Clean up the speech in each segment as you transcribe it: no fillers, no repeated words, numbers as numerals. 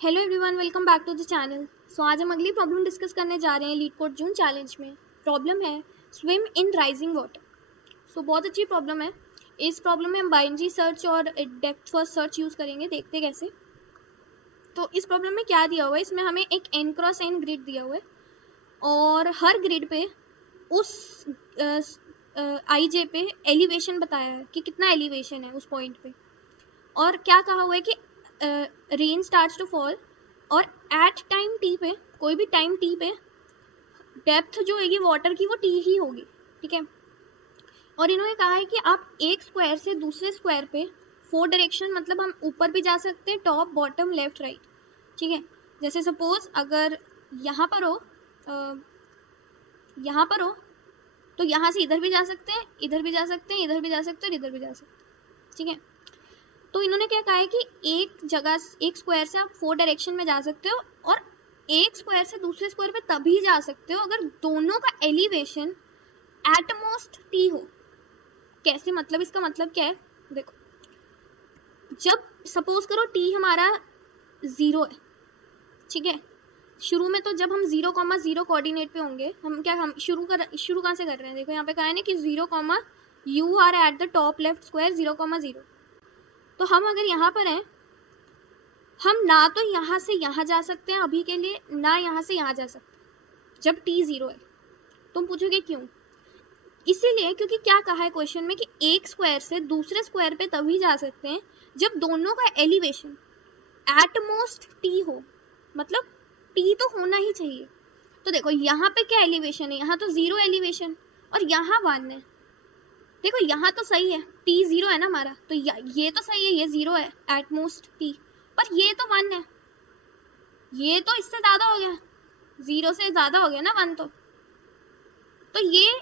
Hello everyone, welcome back to the channel. आज हम अगली प्रॉब्लम डिस्कस करने जा रहे हैं लीडकोड जून चैलेंज में। प्रॉब्लम है स्विम इन राइजिंग वाटर। बहुत अच्छी प्रॉब्लम है। इस प्रॉब्लम में हम बाइनरी सर्च और डेप्थ फर्स्ट सर्च यूज करेंगे। देखते कैसे। तो इस प्रॉब्लम में क्या दिया हुआ है, इसमें हमें एक n क्रॉस n ग्रिड दिया हुआ है और हर ग्रिड पे उस IJ पे एलिवेशन बताया है कि कितना एलिवेशन है उस पॉइंट पे, और क्या कहा हुआ है कि रेन स्टार्ट्स टू फॉल और एट टाइम टी पे, कोई भी टाइम टी पे डेप्थ जो होगी वाटर की वो टी ही होगी। ठीक है। और इन्होंने कहा है कि आप एक स्क्वायर से दूसरे स्क्वायर पे 4 डायरेक्शन, मतलब हम ऊपर भी जा सकते हैं, टॉप बॉटम लेफ्ट राइट। ठीक है। जैसे सपोज अगर यहाँ पर हो तो यहाँ से इधर भी जा सकते हैं, इधर भी जा सकते हैं, इधर भी जा सकते हैं और इधर भी जा सकते हैं। ठीक है। तो इन्होंने क्या कहा है कि एक जगह, एक स्क्वायर से आप 4 डायरेक्शन में जा सकते हो और एक स्क्वायर से दूसरे स्क्वायर पे तभी जा सकते हो अगर दोनों का एलिवेशन एट मोस्ट टी हो। कैसे, मतलब इसका मतलब क्या है, देखो। जब सपोज करो टी हमारा 0 है, ठीक है, शुरू में तो जब हम 0,0 कोऑर्डिनेट पे होंगे, हम शुरू कहाँ से कर रहे हैं। देखो यहाँ पे कहा है ना कि 0, you are at the top left square 0,0। तो हम अगर यहाँ पर हैं, हम ना तो यहाँ से यहाँ जा सकते हैं अभी के लिए, ना यहाँ से यहाँ जा सकते जब t 0 है। तुम पूछोगे क्यों? इसीलिए क्योंकि क्या कहा है क्वेश्चन में कि एक स्क्वायर से दूसरे स्क्वायर पे तभी जा सकते हैं जब दोनों का एलिवेशन एट मोस्ट t हो, मतलब t तो होना ही चाहिए। तो देखो यहाँ पे क्या एलिवेशन है, यहाँ तो 0 एलिवेशन और यहाँ 1 है। देखो यहाँ तो सही है, t 0 है ना हमारा, तो ये तो सही है, ये 0 है एट मोस्ट t, पर ये तो 1 है, ये तो इससे ज्यादा हो गया, 0 से ज्यादा हो गया ना 1, तो ये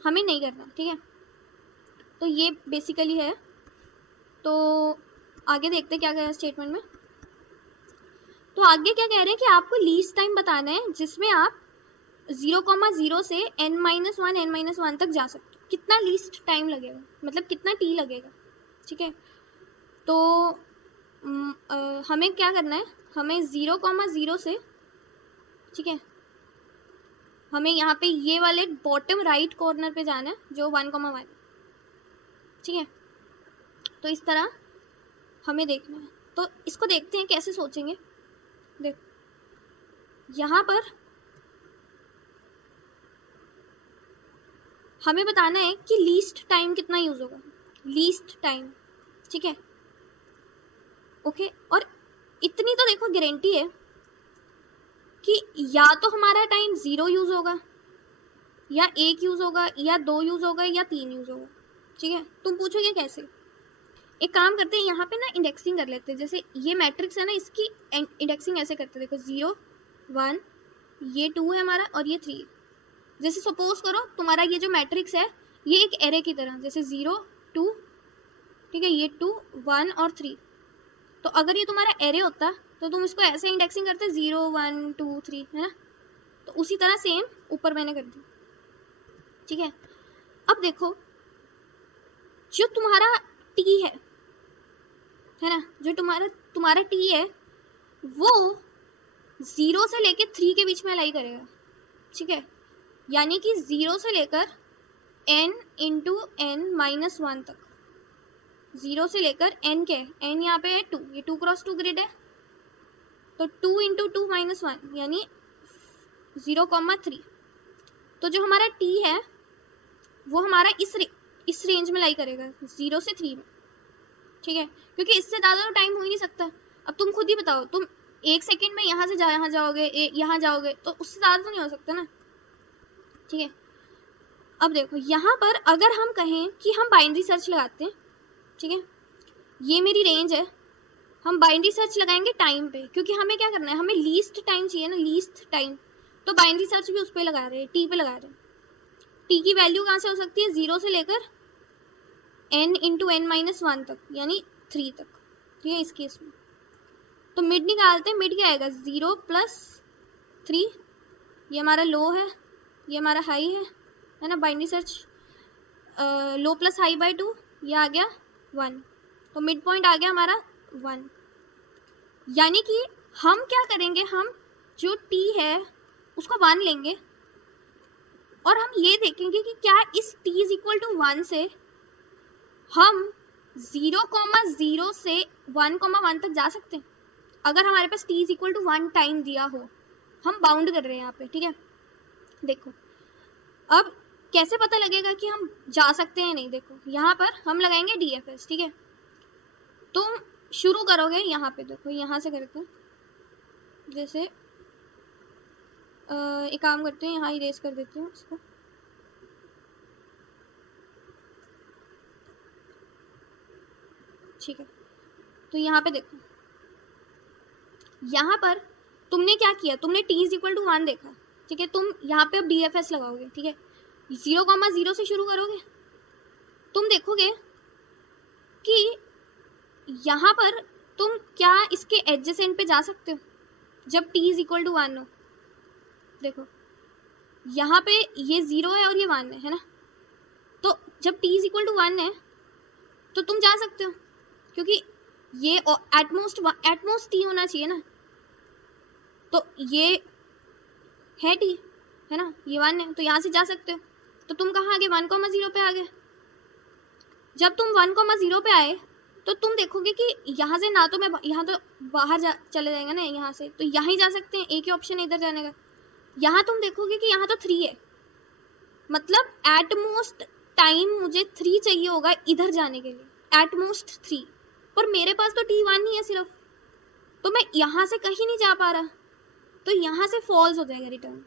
हमें नहीं करना। ठीक है। तो ये बेसिकली है। तो आगे देखते क्या कह रहा है स्टेटमेंट में। तो आगे क्या कह रहे हैं कि आपको लीस्ट टाइम बताना है जिसमें आप 0,0 से n-1 तक जा सकते हो। कितना लीस्ट टाइम लगेगा, मतलब कितना t लगेगा। ठीक है। तो हमें क्या करना है, हमें 0,0 से, ठीक है, हमें यहाँ पे ये वाले बॉटम राइट कॉर्नर पे जाना है जो 1,1। ठीक है। तो इस तरह हमें देखना है। तो इसको देखते हैं कैसे सोचेंगे। देख, यहाँ पर हमें बताना है कि लीस्ट टाइम कितना यूज होगा, लीस्ट टाइम। ठीक है। ओके। और इतनी तो देखो गारंटी है कि या तो हमारा टाइम 0 यूज होगा, या 1 यूज होगा, या 2 यूज होगा, या 3 यूज होगा। ठीक है। तुम पूछोगे कैसे। एक काम करते हैं, यहाँ पे ना इंडेक्सिंग कर लेते हैं। जैसे ये मैट्रिक्स है ना, इसकी इंडेक्सिंग ऐसे करते हैं। देखो 0, 1, ये 2 है हमारा और ये 3। जैसे सपोज करो तुम्हारा ये जो मैट्रिक्स है ये एक एरे की तरह, जैसे 0, 2, ठीक है, ये 2, 1 और 3। तो अगर ये तुम्हारा एरे होता तो तुम इसको ऐसे इंडेक्सिंग करते 0, 1, 2, 3, है ना। तो उसी तरह सेम ऊपर मैंने कर दी। ठीक है। अब देखो जो तुम्हारा टी है ना, जो तुम्हारा टी है वो 0 से लेके 3 के बीच में अलाई करेगा। ठीक है। यानी कि 0 से लेकर n इंटू n माइनस 1 तक, 0 से लेकर n के, n यहाँ पे है 2, ये 2 क्रॉस 2 ग्रिड है, तो 2 इंटू 2 माइनस 1 यानी 0,3। तो जो हमारा t है वो हमारा इस रेंज में लाई करेगा 0 से 3 में। ठीक है। क्योंकि इससे ज़्यादा तो टाइम हो ही नहीं सकता। अब तुम खुद ही बताओ, तुम 1 सेकेंड में यहाँ से यहाँ जाओगे, यहाँ जाओगे, तो उससे ज़्यादा तो नहीं हो सकता ना। ठीक है। अब देखो यहाँ पर अगर हम कहें कि हम बाइनरी सर्च लगाते हैं, ठीक है, ये मेरी रेंज है, हम बाइनरी सर्च लगाएंगे टाइम पे, क्योंकि हमें क्या करना है, हमें लीस्ट टाइम चाहिए ना, लीस्ट टाइम। तो बाइनरी सर्च भी उस पर लगा रहे हैं, टी पे लगा रहे हैं। टी की वैल्यू कहाँ से हो सकती है, 0 से लेकर n इंटू n माइनस 1 तक, यानी 3 तक। ठीक है। इस केस में तो मिड निकालते हैं। मिड क्या आएगा, 0 प्लस 3, ये हमारा लो है, ये हमारा हाई है ना। बाइनरी सर्च लो प्लस हाई बाय 2, ये आ गया 1, तो मिड पॉइंट आ गया हमारा 1। यानी कि हम क्या करेंगे, हम जो t है उसको 1 लेंगे और हम ये देखेंगे कि क्या इस t इज इक्वल टू 1 से हम 0,0 से 1,1 तक जा सकते हैं। अगर हमारे पास t is equal to 1 time दिया हो, हम बाउंड कर रहे हैं यहाँ पे, ठीक है। देखो अब कैसे पता लगेगा कि हम जा सकते हैं नहीं, देखो यहाँ पर हम लगाएंगे DFS, ठीक है। तुम शुरू करोगे यहाँ पे, देखो यहाँ से करके, जैसे एक काम करते हैं, यहाँ इरेज कर देते हैं उसको, ठीक है। तो यहाँ पे देखो, यहाँ पर तुमने क्या किया, तुमने t इज इक्वल टू 1 देखा, ठीक है। तुम यहाँ पे अब DFS लगाओगे, ठीक है। 0,0 से शुरू करोगे, तुम देखोगे कि यहाँ पर तुम क्या इसके एडजेसेंट पे जा सकते हो जब t इज इक्वल टू 1 हो। देखो यहाँ पे ये 0 है और ये 1 है ना, तो जब t इज इक्वल टू 1 है तो तुम जा सकते हो, क्योंकि ये एटमोस्ट t होना चाहिए ना, तो ये है t है ना, ये 1 है, तो यहाँ से जा सकते हो। तो तुम कहाँ आ गए, 1,0 पे आ गए। जब तुम 1,0 पे आए तो तुम देखोगे कि यहाँ से ना तो मैं यहाँ तो बाहर चले जाएंगे ना यहाँ से, तो यहाँ ही जा सकते हैं, एक ही ऑप्शन है इधर जाने का। यहाँ तुम देखोगे कि यहाँ तो 3 है, मतलब एटमोस्ट टाइम मुझे 3 चाहिए होगा इधर जाने के लिए, एटमोस्ट 3, पर मेरे पास तो t1 ही है सिर्फ, तो मैं यहाँ से कहीं नहीं जा पा रहा, तो यहाँ से फॉल्स हो जाएगा, रिटर्न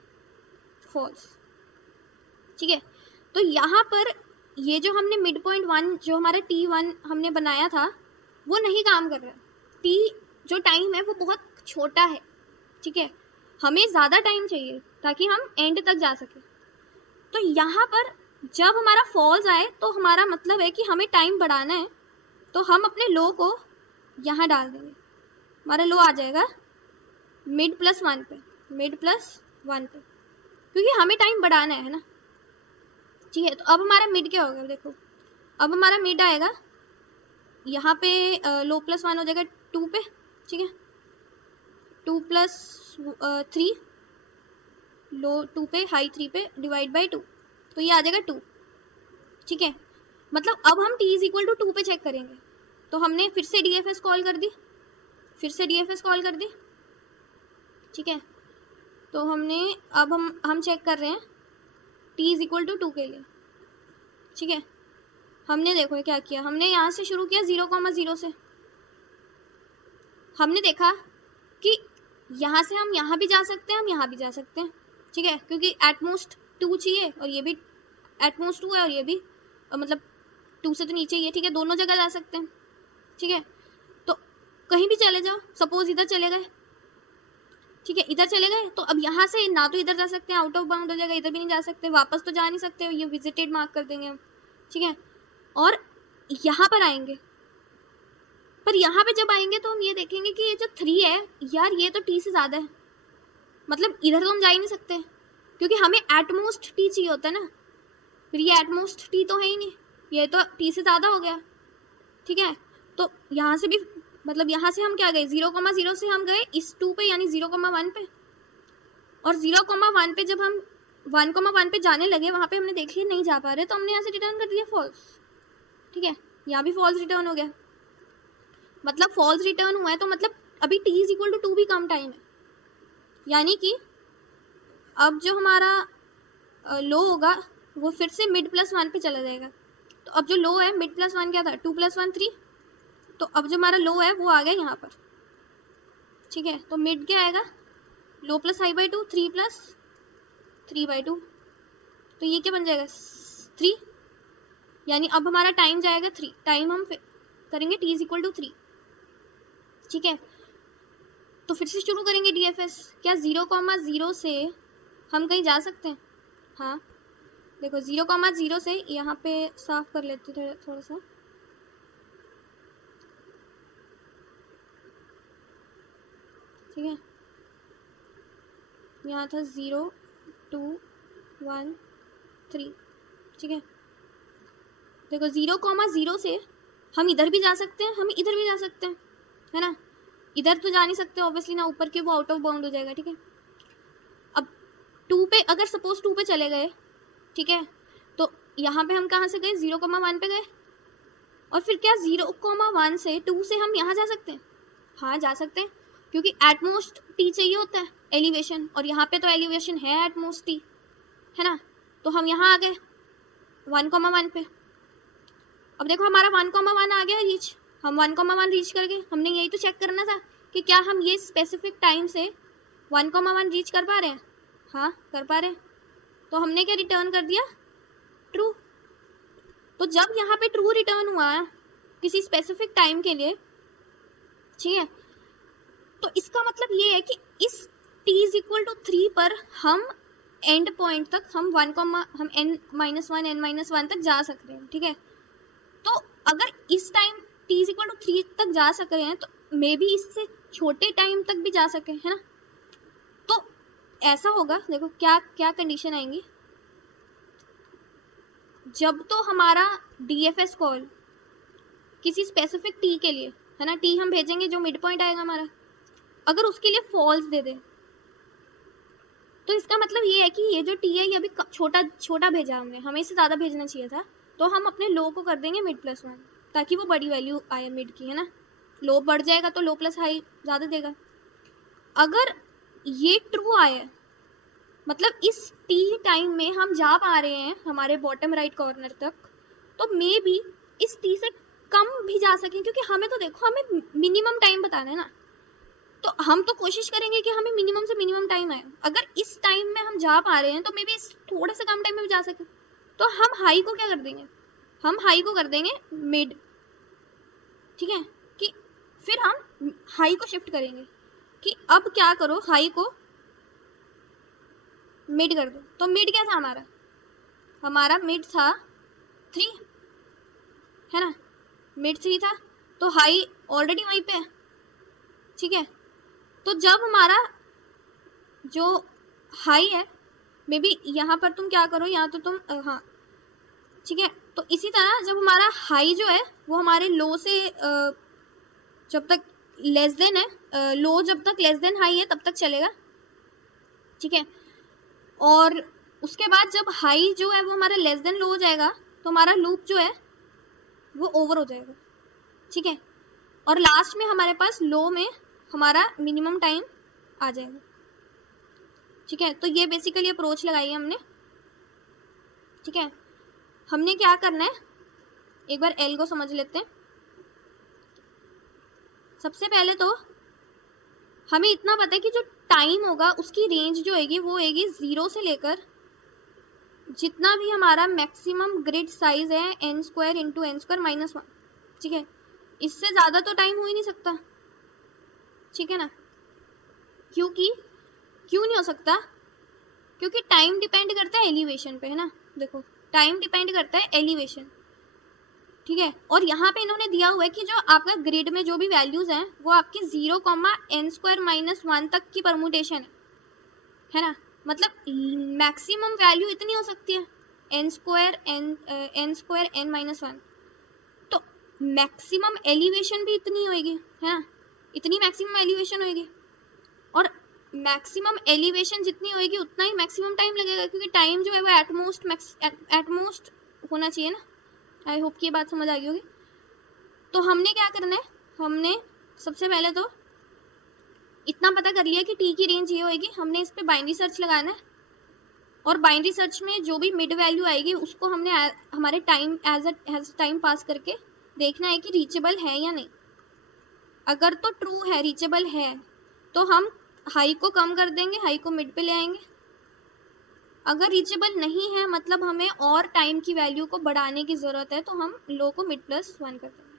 फॉल्स, ठीक है। तो यहाँ पर ये जो हमने मिड पॉइंट 1 जो हमारा t1 हमने बनाया था वो नहीं काम कर रहा, t जो टाइम है वो बहुत छोटा है, ठीक है। हमें ज़्यादा टाइम चाहिए ताकि हम एंड तक जा सके। तो यहाँ पर जब हमारा फॉल्स आए तो हमारा मतलब है कि हमें टाइम बढ़ाना है, तो हम अपने लो को यहाँ डाल देंगे, हमारा लो आ जाएगा मिड प्लस 1 पे, मिड प्लस 1 पे, क्योंकि हमें टाइम बढ़ाना है ना, ठीक है। तो अब हमारा मिड क्या होगा, देखो अब हमारा मिड आएगा यहाँ पे लो प्लस 1 हो जाएगा 2 पे, ठीक है। 2 प्लस 3, लो 2 पे, हाई 3 पे, डिवाइड बाई 2, तो ये आ जाएगा 2, ठीक है। मतलब अब हम t इज इक्वल टू 2 पे चेक करेंगे, तो हमने फिर से DFS कॉल कर दी, फिर से DFS कॉल कर दी, ठीक है। तो हमने अब हम चेक कर रहे हैं t इज इक्वल टू 2 के लिए, ठीक है। हमने देखो क्या किया, हमने यहाँ से शुरू किया 0,0 से, हमने देखा कि यहाँ से हम यहाँ भी जा सकते हैं, हम यहाँ भी जा सकते हैं, ठीक है, क्योंकि एटमोस्ट 2 चाहिए और ये भी एटमोस्ट 2 है और ये भी मतलब 2 से तो नीचे ही है, ठीक है, दोनों जगह जा सकते हैं, ठीक है। तो कहीं भी चले जाओ, सपोज इधर चले गए, ठीक है, इधर चले गए, तो अब यहाँ से ना तो इधर जा सकते हैं, आउट ऑफ बाउंड हो जाएगा, इधर भी नहीं जा सकते, वापस तो जा नहीं सकते, ये विजिटेड मार्क कर देंगे हम, ठीक है। और यहाँ पर आएंगे, पर यहाँ पे जब आएंगे तो हम ये देखेंगे कि ये जो 3 है यार, ये तो t से ज़्यादा है, मतलब इधर तो हम जा ही नहीं सकते, क्योंकि हमें एटमोस्ट t चाहिए होता है ना, फिर ये एटमोस्ट t तो है ही नहीं, ये तो t से ज़्यादा हो गया, ठीक है। तो यहाँ से भी मतलब यहाँ से हम क्या गए, 0,0 से हम गए इस 2 पे, यानी 0,1 पे, और 0,1 पे जब हम 1,1 पे जाने लगे, वहाँ पे हमने देख लिया नहीं जा पा रहे, तो हमने यहाँ से रिटर्न कर दिया फॉल्स, ठीक है। यहाँ भी फॉल्स रिटर्न हो गया, मतलब फॉल्स रिटर्न हुआ है, तो मतलब अभी t इज इक्वल टू 2 भी कम टाइम है, यानी कि अब जो हमारा लो होगा वो फिर से मिड प्लस 1 पे चला जाएगा। तो अब जो लो है मिड प्लस 1 क्या था, 2 प्लस 1 3, तो अब जो हमारा लो है वो आ गया यहाँ पर, ठीक है। तो मिड क्या आएगा, low plus high by 2, 3 plus 3 by 2, तो ये क्या बन जाएगा 3, यानी अब हमारा टाइम जाएगा 3, टाइम हम करेंगे t इज इक्वल टू 3, ठीक है। तो फिर से शुरू करेंगे DFS, क्या 0,0 से हम कहीं जा सकते हैं, हाँ देखो 0,0 से यहाँ पे साफ कर लेते थे थोड़ा सा, ठीक है। यहाँ था 0, 2, 1, 3, ठीक है। देखो 0,0 से हम इधर भी जा सकते हैं, हम इधर भी जा सकते हैं, है ना। इधर तो जा नहीं सकते ऑब्वियसली ना, ऊपर के वो आउट ऑफ बाउंड हो जाएगा, ठीक है। अब 2 पे अगर सपोज 2 पे चले गए, ठीक है, तो यहाँ पे हम कहाँ से गए, 0,1 पे गए, और फिर क्या 0,1 से 2 से हम यहाँ जा सकते हैं, हाँ जा सकते हैं, क्योंकि एटमोस्ट टी चाहिए होता है एलिवेशन, और यहाँ पे तो एलिवेशन है एटमोस्ट टी, है ना। तो हम यहाँ आ गए 1,1 पे। अब देखो हमारा 1,1 आ गया रीच, हम 1,1 रीच कर गए। हमने यही तो चेक करना था कि क्या हम ये स्पेसिफिक टाइम से 1,1 रीच कर पा रहे हैं, हाँ कर पा रहे हैं। तो हमने क्या रिटर्न कर दिया, ट्रू। तो जब यहाँ पे ट्रू रिटर्न हुआ किसी स्पेसिफिक टाइम के लिए, ठीक है, तो इसका मतलब ये है कि इस t = 3 पर हम एंड पॉइंट तक हम हम n-1 n-1 तक जा सकते हैं, ठीक है। तो अगर इस टाइम t = 3 तक जा सक रहे हैं, तो मे बी इससे छोटे टाइम तक भी जा सके, है ना। तो ऐसा होगा, देखो क्या क्या कंडीशन आएंगी, जब तो हमारा DFS कॉल किसी स्पेसिफिक t के लिए, है ना, t हम भेजेंगे जो मिड पॉइंट आएगा हमारा, अगर उसके लिए फॉल्स दे दे, तो इसका मतलब ये है कि ये जो t है ये अभी छोटा भेजा हमने, हमें इससे ज़्यादा भेजना चाहिए था। तो हम अपने लो को कर देंगे मिड +1, ताकि वो बड़ी वैल्यू आए मिड की, है ना। लो बढ़ जाएगा तो लो प्लस हाई ज़्यादा देगा। अगर ये ट्रू आए, मतलब इस t टाइम में हम जा पा रहे हैं हमारे बॉटम राइट कॉर्नर तक, तो मे बी इस t से कम भी जा सकें, क्योंकि हमें तो देखो हमें मिनिमम टाइम बताना है ना, तो हम तो कोशिश करेंगे कि हमें मिनिमम से मिनिमम टाइम आए। अगर इस टाइम में हम जा पा रहे हैं तो मे बी थोड़ा सा कम टाइम में भी जा सके, तो हम हाई को क्या कर देंगे, हम हाई को कर देंगे मिड, ठीक है, कि फिर हम हाई को शिफ्ट करेंगे कि अब क्या करो, हाई को मिड कर दो। तो मिड क्या था हमारा मिड था 3, है ना, मिड 3 था, तो हाई ऑलरेडी वहीं पे है, ठीक है। तो जब हमारा जो हाई है, मे बी यहाँ पर तुम क्या करो, यहाँ तो तुम हाँ ठीक है, तो इसी तरह जब हमारा हाई जो है वो हमारे लो से जब तक लेस देन है, लो जब तक लेस देन हाई है तब तक चलेगा, ठीक है। और उसके बाद जब हाई जो है वो हमारा लेस देन लो हो जाएगा, तो हमारा लूप जो है वो ओवर हो जाएगा, ठीक है। और लास्ट में हमारे पास लो में हमारा मिनिमम टाइम आ जाएगा, ठीक है। तो ये बेसिकली अप्रोच लगाई है हमने, ठीक है। हमने क्या करना है, एक बार एल को समझ लेते हैं। सबसे पहले तो हमें इतना पता है कि जो टाइम होगा उसकी रेंज जो होगी वो होगी 0 से लेकर जितना भी हमारा मैक्सिमम ग्रिड साइज है n² × n² - 1, ठीक है। इससे ज़्यादा तो टाइम हो ही नहीं सकता, ठीक है ना। क्यों नहीं हो सकता, क्योंकि टाइम डिपेंड करता है एलिवेशन पे, है ना। देखो टाइम डिपेंड करता है एलिवेशन, ठीक है। और यहाँ पे इन्होंने दिया हुआ है कि जो आपका ग्रिड में जो भी वैल्यूज हैं वो आपकी 0, n² - 1 तक की परमुटेशन है ना। मतलब मैक्सिमम वैल्यू इतनी हो सकती है n² n - 1, तो मैक्सिमम एलिवेशन भी इतनी होगी, है ना, इतनी मैक्सिमम एलिवेशन होगी। और मैक्सिमम एलिवेशन जितनी होगी उतना ही मैक्सिमम टाइम लगेगा, क्योंकि टाइम जो है वो एटमोस्ट होना चाहिए ना। आई होप की ये बात समझ आ गई होगी। तो हमने क्या करना है, हमने सबसे पहले तो इतना पता कर लिया कि टी की रेंज ये होगी, हमने इस पे बाइनरी सर्च लगाना है, और बाइनरी सर्च में जो भी मिड वैल्यू आएगी उसको हमने हमारे टाइम एज टाइम पास करके देखना है कि रीचेबल है या नहीं। अगर तो ट्रू है, रीचेबल है, तो हम हाई को कम कर देंगे, हाई को मिड पे ले आएंगे। अगर रीचेबल नहीं है, मतलब हमें और टाइम की वैल्यू को बढ़ाने की ज़रूरत है, तो हम लो को मिड +1 कर देंगे,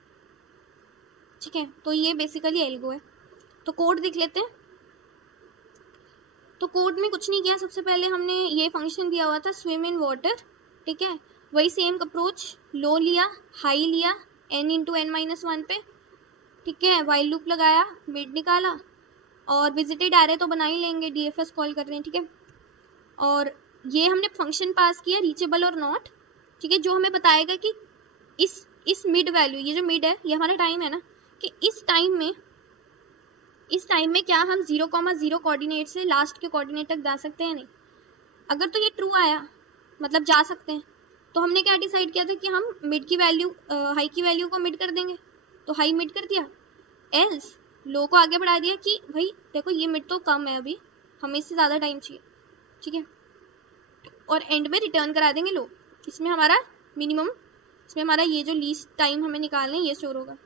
ठीक है। तो ये बेसिकली एल्गो है। तो कोड देख लेते हैं। तो कोड में कुछ नहीं किया, सबसे पहले हमने ये फंक्शन दिया हुआ था स्विम इन वाटर, ठीक है। वही सेम अप्रोच, लो लिया, हाई लिया n × n - 1 पे, ठीक है। वाइल लूप लगाया, मिड निकाला, और विजिटेड एरे तो बना ही लेंगे, DFS कॉल कर रहे हैं, ठीक है। और ये हमने फंक्शन पास किया रीचेबल और नॉट, ठीक है, जो हमें बताएगा कि इस मिड वैल्यू, ये जो मिड है ये हमारा टाइम है ना, कि इस टाइम में इस टाइम में क्या हम 0,0 कोऑर्डिनेट से लास्ट के कोऑर्डिनेट तक जा सकते हैं? नहीं। अगर तो ये ट्रू आया मतलब जा सकते हैं, तो हमने क्या डिसाइड किया था कि हम मिड की वैल्यू हाई की वैल्यू को मिड कर देंगे, तो हाई मिड कर दिया। एल्स लो को आगे बढ़ा दिया कि भाई देखो ये मिड तो कम है, अभी हमें इससे ज़्यादा टाइम चाहिए, ठीक है, और एंड में रिटर्न करा देंगे लो। इसमें हमारा मिनिमम, इसमें हमारा ये जो लीस्ट टाइम हमें निकालना है ये स्टोर होगा।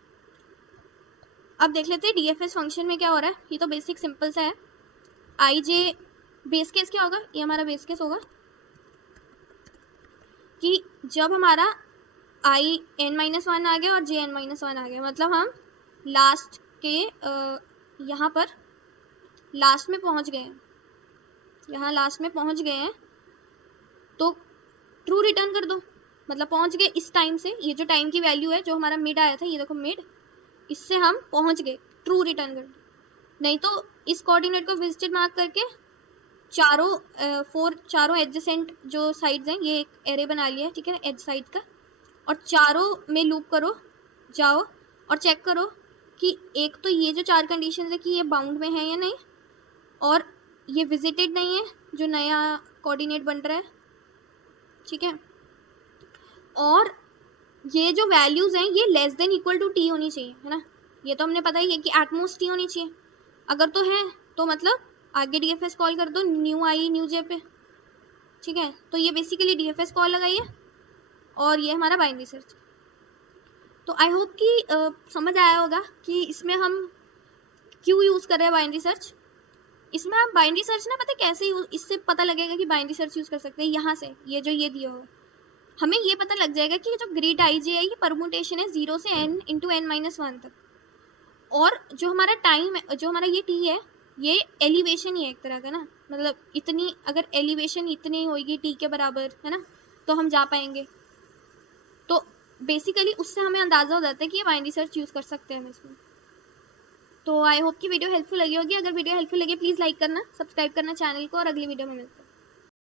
अब देख लेते हैं डीएफएस फंक्शन में क्या हो रहा है। ये तो बेसिक सिंपल सा है। आई जे बेस केस क्या होगा, ये हमारा बेस केस होगा कि जब हमारा आई n-1 आ गया और जे n-1 आ गया, मतलब हम लास्ट के यहाँ पर लास्ट में पहुँच गए हैं, यहाँ लास्ट में पहुँच गए हैं, तो ट्रू रिटर्न कर दो, मतलब पहुँच गए इस टाइम से। ये जो टाइम की वैल्यू है जो हमारा मिड आया था, ये देखो मिड, इससे हम पहुँच गए, ट्रू रिटर्न कर दो। नहीं तो इस कोऑर्डिनेट को विजिटेड मार्क करके चारों एडजेसेंट जो साइड्स हैं ये एक एरे बना लिया है, ठीक है, एज साइड का, और चारों में लूप करो, जाओ और चेक करो कि एक तो ये जो 4 कंडीशन है कि ये बाउंड में है या नहीं, और ये विजिटेड नहीं है जो नया कोऑर्डिनेट बन रहा है, ठीक है, और ये जो वैल्यूज हैं ये less than equal to T होनी चाहिए, है ना। ये तो हमने पता ही है कि एटमोस्ट टी होनी चाहिए। अगर तो है तो मतलब आगे डीएफएस कॉल कर दो न्यू आई न्यू जे पे, ठीक है। तो ये बेसिकली डीएफएस कॉल लगाइए और ये हमारा बाइनरी सर्च। तो आई होप कि समझ आया होगा कि इसमें हम क्यों यूज़ कर रहे हैं बाइनरी सर्च। इसमें हम बाइनरी सर्च ना पता कैसे इससे पता लगेगा कि बाइनरी सर्च यूज़ कर सकते हैं। यहाँ से ये जो ये दिया हो हमें ये पता लग जाएगा कि जो ग्रेड आई जे है ये परमुटेशन है 0 से n इंटू n-1 तक, और जो हमारा टाइम है, जो हमारा ये टी है, ये एलिवेशन ही है एक तरह का ना, मतलब इतनी अगर एलिवेशन इतनी होगी टी के बराबर, है ना, तो हम जा पाएंगे। तो बेसिकली उससे हमें अंदाज़ा हो जाता है कि ये बाइनरी सर्च यूज़ कर सकते हैं हम इसमें। तो आई होप कि वीडियो हेल्पफुल लगी होगी। अगर वीडियो हेल्पफुल लगे प्लीज़ लाइक करना, सब्सक्राइब करना चैनल को, और अगली वीडियो में मिलते हैं।